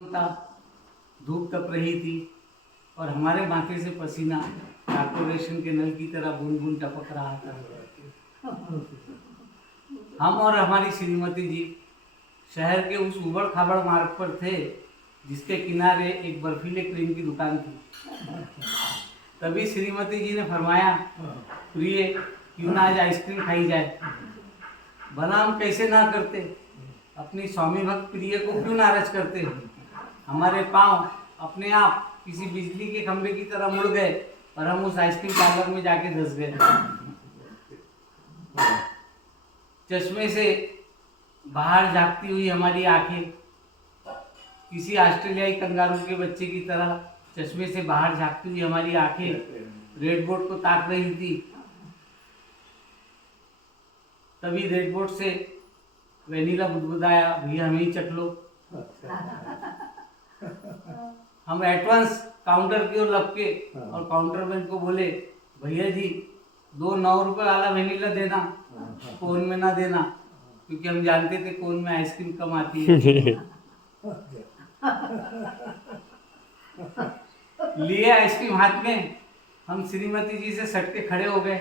था, धूप तप रही थी और हमारे माथे से पसीना कॉर्पोरेशन के नल की तरह बूंद बूंद टपक रहा था। हम और हमारी श्रीमती जी शहर के उस उबड़ खाबड़ मार्ग पर थे जिसके किनारे एक बर्फीले क्रीम की दुकान थी। तभी श्रीमती जी ने फरमाया, प्रिय क्यों ना आज आइसक्रीम खाई जाए। भला हम कैसे ना करते, अपनी स्वामी भक्त प्रिय को क्यों नाराज करते। हमारे पांव अपने आप किसी बिजली के खंभे की तरह मुड़ गए और हम उस आइसक्रीम पार्लर में जाके धंस गए। चश्मे से बाहर झांकती हुई हमारी आंखें किसी ऑस्ट्रेलियाई कंगारू के बच्चे की तरह, चश्मे से बाहर झांकती हुई हमारी आंखें रेड बोर्ड को ताक रही थी। तभी रेड बोर्ड से वेनिला बुदबुदाया, भैया हमें ही चख लो। हम एडवांस काउंटर की ओर लपके और काउंटरमैन को बोले, भैया जी 2 9 रुपए वाला वेनिला देना, कोन में ना देना, क्योंकि हम जानते थे कोन में आइसक्रीम कम आती है। लिए आइसक्रीम हाथ में हम श्रीमती जी से सटके खड़े हो गए।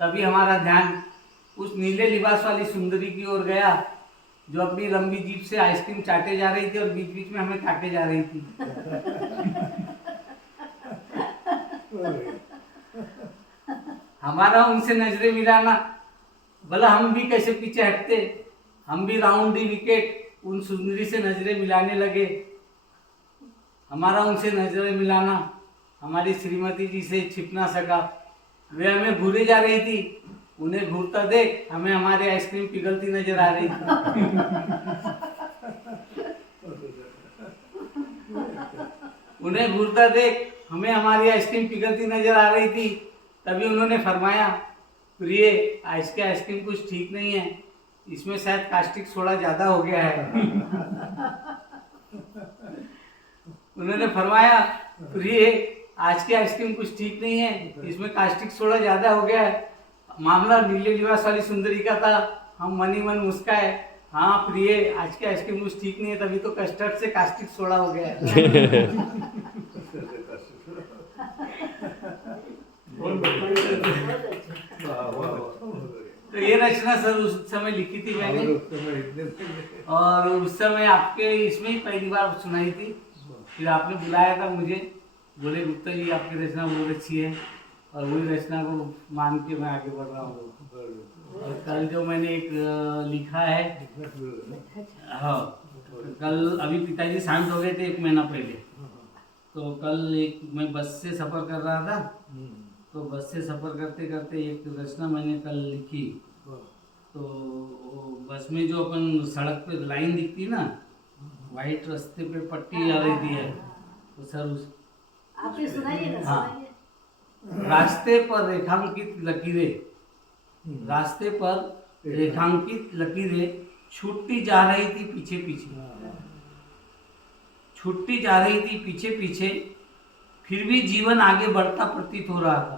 तभी हमारा ध्यान उस नीले लिबास वाली सुंदरी की ओर गया जो अपनी लंबी जीभ से आइसक्रीम चाटे जा रही थी और बीच बीच में हमें ताके जा रही थी। हमारा उनसे नजरें मिलाना, भला हम भी कैसे पीछे हटते। हम भी राउंड दी विकेट उन सुंदरी से नजरें मिलाने लगे। हमारा उनसे नजरें मिलाना हमारी श्रीमती जी से छिप ना सका। वे हमें घूरे जा रही थी, उन्हें घूरता देख हमें हमारे आइसक्रीम पिघलती नजर आ रही थी। उन्हें घूरता देख हमें हमारी आइसक्रीम पिघलती नजर आ रही थी। तभी उन्होंने फरमाया, प्रिय आज के आइसक्रीम कुछ ठीक नहीं है, इसमें शायद कास्टिक सोडा ज्यादा हो गया है। उन्होंने फरमाया, प्रिय आज की आइसक्रीम कुछ ठीक नहीं है, इसमें कास्टिक सोडा ज्यादा हो गया है। मामला नीले लिबास वाली सुंदरी का था। हम मन ही मन मुस्काए, हाँ प्रिय आज की आइसक्रीम कुछ ठीक नहीं है, तभी तो कस्टर्ड से कास्टिक सोडा हो गया है। तो ये रचना सर उस समय लिखी थी मैंने, और उस समय आपके इसमें ही पहली बार सुनाई थी। फिर आपने बुलाया था मुझे, बोले गुप्ता जी आपकी रचना बहुत अच्छी है, और वही रचना को मान के मैं आगे बढ़ रहा हूँ। और कल जो मैंने एक लिखा है, हाँ कल अभी पिताजी शांत हो गए थे 1 महीना पहले, तो कल एक मैं बस से सफ़र कर रहा था, तो बस से सफ़र करते करते एक रचना मैंने कल लिखी। तो बस में जो अपन सड़क पे लाइन दिखती ना, वाइट रास्ते पे पट्टी आ रही थी, तो सर उस आपने सुनाइए ना, हाँ, रास्ते पर रेखांकित लकीरें, रास्ते पर रेखांकित लकीरें छूटती जा रही थी पीछे पीछे, छूटती जा रही थी पीछे पीछे, फिर भी जीवन आगे बढ़ता प्रतीत हो रहा था।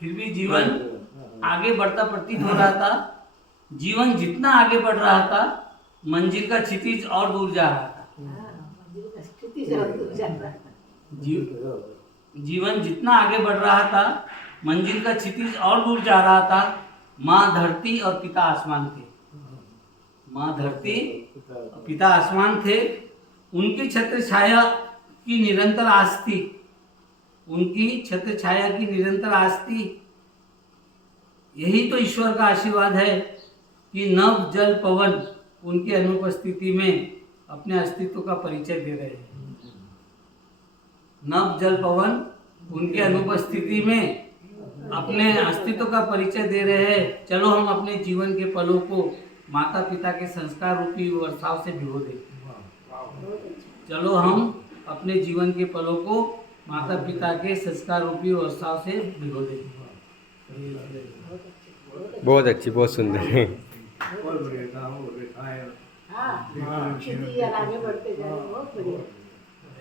फिर भी जीवन आगे बढ़ता प्रतीत हो रहा था। जीवन जितना आगे बढ़ रहा था, मंजिल का क्षितिज और दूर जा रहा था। जीवन जितना आगे बढ़ रहा था, मंजिल का क्षितिज और दूर जा रहा था। माँ धरती और पिता आसमान थे। माँ धरती और पिता आसमान थे। उनकी छत्र छाया की निरंतर आस थी। उनकी छत्र छाया की निरंतर आस थी। यही तो ईश्वर का आशीर्वाद है कि नभ जल पवन उनकी अनुपस्थिति में अपने अस्तित्व का परिचय दे रहे हैं। नभ जल पवन उनकी अनुपस्थिति में अपने अस्तित्व का परिचय दे रहे हैं। चलो हम अपने जीवन के पलों को माता पिता के संस्कार रूपी वर्षाव से भिगो दें। चलो हम अपने जीवन के पलों को माता पिता के संस्कार रूपी वर्षाव से भिगो दें। बहुत अच्छी, बहुत सुंदर।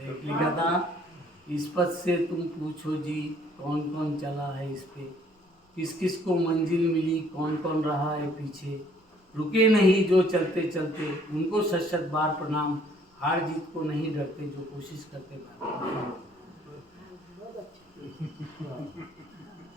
एक लिखा था, इस पथ से तुम पूछो जी कौन कौन चला है इस पे, किस किस को मंजिल मिली, कौन कौन रहा है पीछे, रुके नहीं जो चलते चलते, उनको शत शत बार प्रणाम, हार जीत को नहीं डरते जो कोशिश करते बार। बहुत अच्छा।